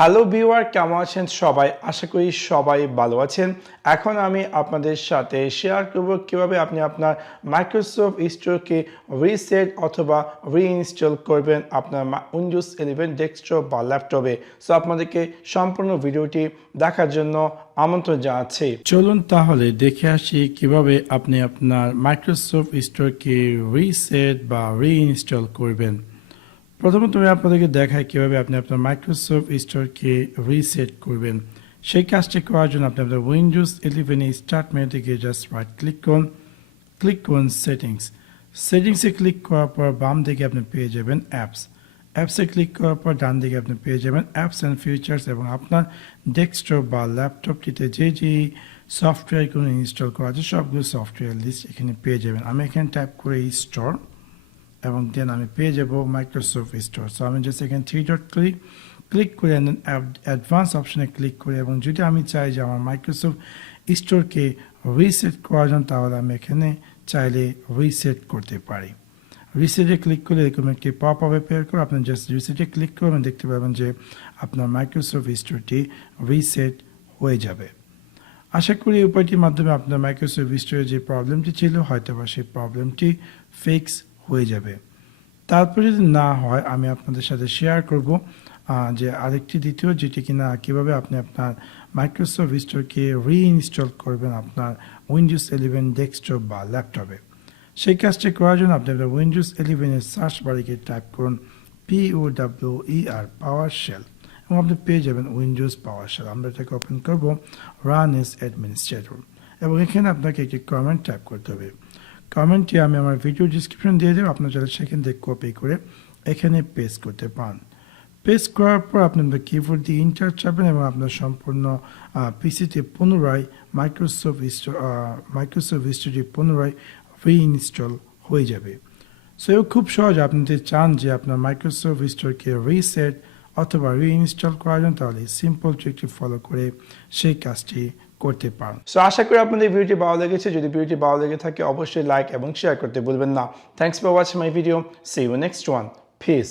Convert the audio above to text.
Hello viewer, কেমন আছেন সবাই? আশা করি সবাই ভালো আছেন। এখন আমি আপনাদের সাথে শেয়ার করব কিভাবে আপনি আপনার মাইক্রোসফট স্টোরকে রিসেট অথবা রিইনস্টল করবেন আপনার উইন্ডোজ 11 ডেস্কটপ বা ল্যাপটপে। সো আপনাদেরকে সম্পূর্ণ ভিডিওটি দেখার জন্য আমন্ত্রণ জানাচ্ছি। চলুন তাহলে দেখে আসি কিভাবে আপনি আপনার মাইক্রোসফট স্টোরকে রিসেট বা রিইনস্টল করবেন। প্রথমত আমি আপনাদেরকে দেখাই কিভাবে আপনি আপনার মাইক্রোসফট স্টোরকে রিসেট করবেন। সেই কাজটি করার জন্য আপনি আপনার উইন্ডোজ 11 স্টার্ট মেনু থেকে জাস্ট রাইট ক্লিক করুন সেটিংসে ক্লিক করার পর বাম দিকে আপনি পেয়ে যাবেন অ্যাপসে ক্লিক করার পর ডান দিকে আপনি পেয়ে যাবেন অ্যাপস অ্যান্ড ফিচার্স এবং আপনার ডেস্কটপ বা ল্যাপটপটিতে যে সফটওয়্যারগুলো ইনস্টল করা আছে সবগুলো সফটওয়্যার লিস্ট এখানে পেয়ে যাবেন। আমি এখানে টাইপ করে স্টোর এবং দেন আমি পেয়ে যাব মাইক্রোসফট স্টোর। সো আমি জাস্ট এখানে থ্রি ডট ক্লিক করে অ্যাডভান্স অপশনে ক্লিক করি এবং যদি আমি চাই যে আমার মাইক্রোসফট স্টোরকে রিসেট করার জন্য তাহলে আমি এখানে চাইলে রিসেট করতে পারি। রিসেটে ক্লিক করলে এরকম একটি পপ আপ অ্যাপিয়ার করে আপনি জাস্ট রিসেটে ক্লিক করবেন, দেখতে পাবেন যে আপনার মাইক্রোসফট স্টোরটি রিসেট হয়ে যাবে। আশা করি এই উপায়টির মাধ্যমে আপনার মাইক্রোসফট স্টোরে যে প্রবলেমটি ছিল হয়তো বা সেই প্রবলেমটি ফিক্স হয়ে যাবে। তারপর যদি না হয় আমি আপনাদের সাথে শেয়ার করব যে আরেকটি দ্বিতীয় যেটি কিনা কিভাবে আপনি আপনার মাইক্রোসফট স্টোরকে রিইনস্টল করবেন আপনার উইন্ডোজ 11 ডেস্কটপ বা ল্যাপটপে। সেই কাজটি করার জন্য আপনি আপনার উইন্ডোজ 11 এর সার্চ বারে গিয়ে টাইপ করুন POWER PowerShell এবং আপনি পেয়ে যাবেন উইন্ডোজ PowerShell। আমরা এটাকে ওপেন করব রান এজ অ্যাডমিনিস্ট্রেটর এবং এখানে আপনাকে একটি কমেন্ট টাইপ করতে হবে। কমেন্টটি আমি আমার ভিডিও ডিসক্রিপশন দিয়ে দেবো, আপনার যারা সেখান থেকে কপি করে এখানে পেস্ট করতে পারেন। পেস্ট করার পর আপনি আপনার কিবোর্ড দিয়ে ইন্টার চাপবেন এবং আপনার সম্পূর্ণ পিসিতে পুনরায় মাইক্রোসফট স্টোরটি পুনরায় রিইনস্টল হয়ে যাবে। সো এও খুব সহজ। আপনি যদি চান যে আপনার মাইক্রোসফট স্টোরকে রিসেট অথবা রিইনস্টল করার জন্য তাহলে সিম্পল ট্রিকটি ফলো করে সেই কাজটি করতে পারেন। সো আশা করি আপনাদের ভিডিওটি ভালো লেগেছে। যদি ভিডিওটি ভালো লেগে থাকে অবশ্যই লাইক এবং শেয়ার করতে ভুলবেন না। Thanks for watching my video. See you next one. Piece.